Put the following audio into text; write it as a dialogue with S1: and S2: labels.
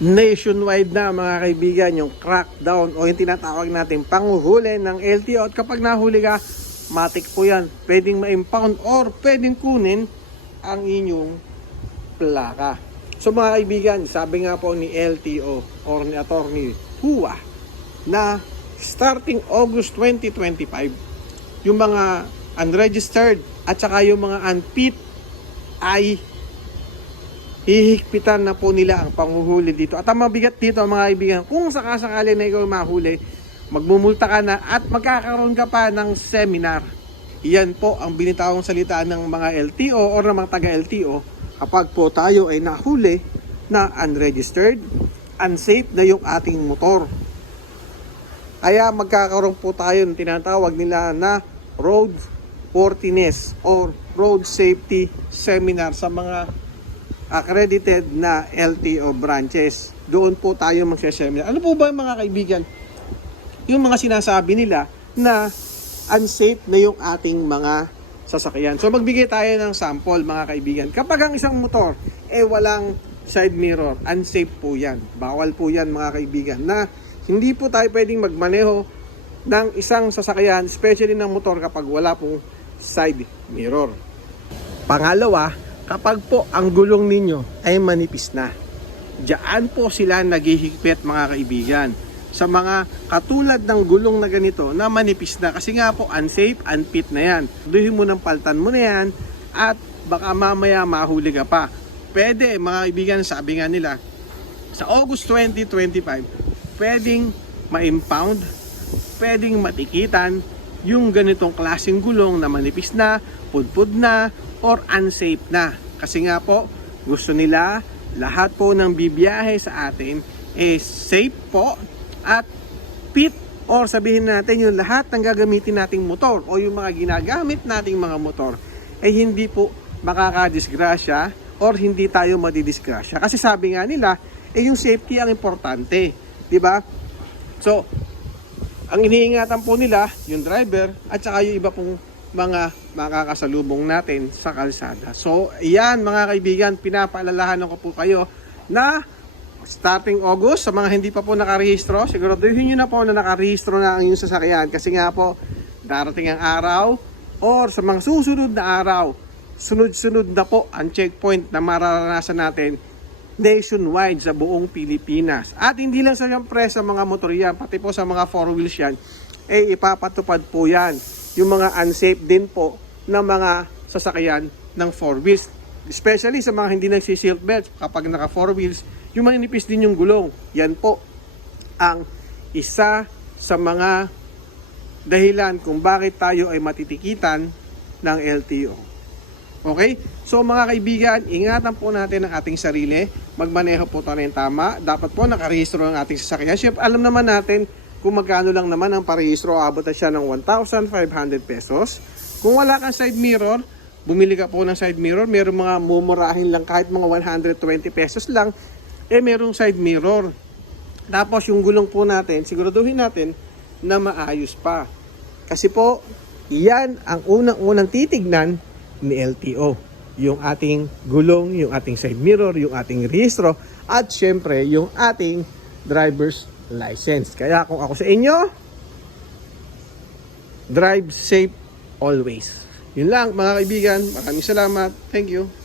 S1: nationwide na mga kaibigan yung crackdown o yung tinatawag natin panguhuli ng LTO at kapag nahuli ka matik po yan. Pwedeng ma-impound or pwedeng kunin ang inyong plaka. So mga kaibigan sabi nga po ni LTO or ni attorney Hua na starting August 2025 yung mga unregistered at saka yung mga unpit ay hihigpitan na po nila ang panguhuli dito. At ang mabigat dito mga kaibigan, kung sakasakali na ikaw mahuli, magmumulta ka na at magkakaroon ka pa ng seminar. Iyan po ang binitawang salita ng mga LTO or ng mga taga-LTO kapag po tayo ay nahuli na unregistered, unsafe na yung ating motor. Kaya magkakaroon po tayo ng tinatawag nila na road worthiness or road safety seminar sa mga accredited na LTO branches. Doon po tayo magseseminar. Ano po ba mga kaibigan? Yung mga sinasabi nila na unsafe na yung ating mga sasakyan. So magbigay tayo ng sample mga kaibigan. Kapag ang isang motor eh walang side mirror, unsafe po yan. Bawal po yan mga kaibigan na hindi po tayo pwedeng magmaneho ng isang sasakyan, especially ng motor kapag wala pong side mirror. Pangalawa, kapag po ang gulong ninyo ay manipis na. Diyan po sila naghihigpit mga kaibigan. Sa mga katulad ng gulong na ganito na manipis na kasi nga po unsafe, unfit na yan. Duhin mo ng paltan mo na yan at baka mamaya mahuli ka pa. Pwede mga kaibigan, sabi nga nila, sa August 2025, pwedeng ma-impound, pwedeng matikitan yung ganitong klaseng gulong na manipis na, pudpud na, or unsafe na. Kasi nga po, gusto nila lahat po ng bibiyahe sa atin is safe po at fit or sabihin natin yung lahat ng gagamitin nating motor o yung mga ginagamit nating mga motor ay hindi po makakadisgrasya or hindi tayo madidisgrasya. Kasi sabi nga nila, eh yung safety ang importante. ba? So, ang iniingatan po nila, yung driver at saka yung iba pong mga makakasalubong natin sa kalsada. So, yan mga kaibigan, pinapaalalahanan ko po kayo na starting August, sa mga hindi pa po nakarehistro, siguraduhin nyo na po na nakarehistro na ang inyong sasakyan kasi nga po, darating ang araw or sa mga susunod na araw, sunod-sunod na po ang checkpoint na mararanasan natin nationwide sa buong Pilipinas. At hindi lang sa siyempre sa mga motor yan, pati po sa mga four wheels yan, eh ipapatupad po yan. Yung mga unsafe din po na mga sasakyan ng four wheels. Especially sa mga hindi nagsi-seat belt kapag naka four wheels, yung maninipis din yung gulong. Yan po ang isa sa mga dahilan kung bakit tayo ay matitikitan ng LTO. Okay? So mga kaibigan, ingatan po natin ang ating sarili. Magmaneho po tayo ng tama. Dapat po nakarehistro ang ating sasakyan. Siyempre, alam naman natin kung magkano lang naman ang parehistro. Abot na siya ng 1,500 pesos. Kung wala kang side mirror, bumili ka po ng side mirror. Meron mga mumurahin lang kahit mga 120 pesos lang. Eh, merong side mirror. Tapos yung gulong po natin, siguraduhin natin na maayos pa. Kasi po, yan ang unang-unang titignan ni LTO. Yung ating gulong, yung ating side mirror, yung ating rehistro, at syempre yung ating driver's license. Kaya kung ako sa inyo, drive safe always. Yun lang mga kaibigan. Maraming salamat. Thank you.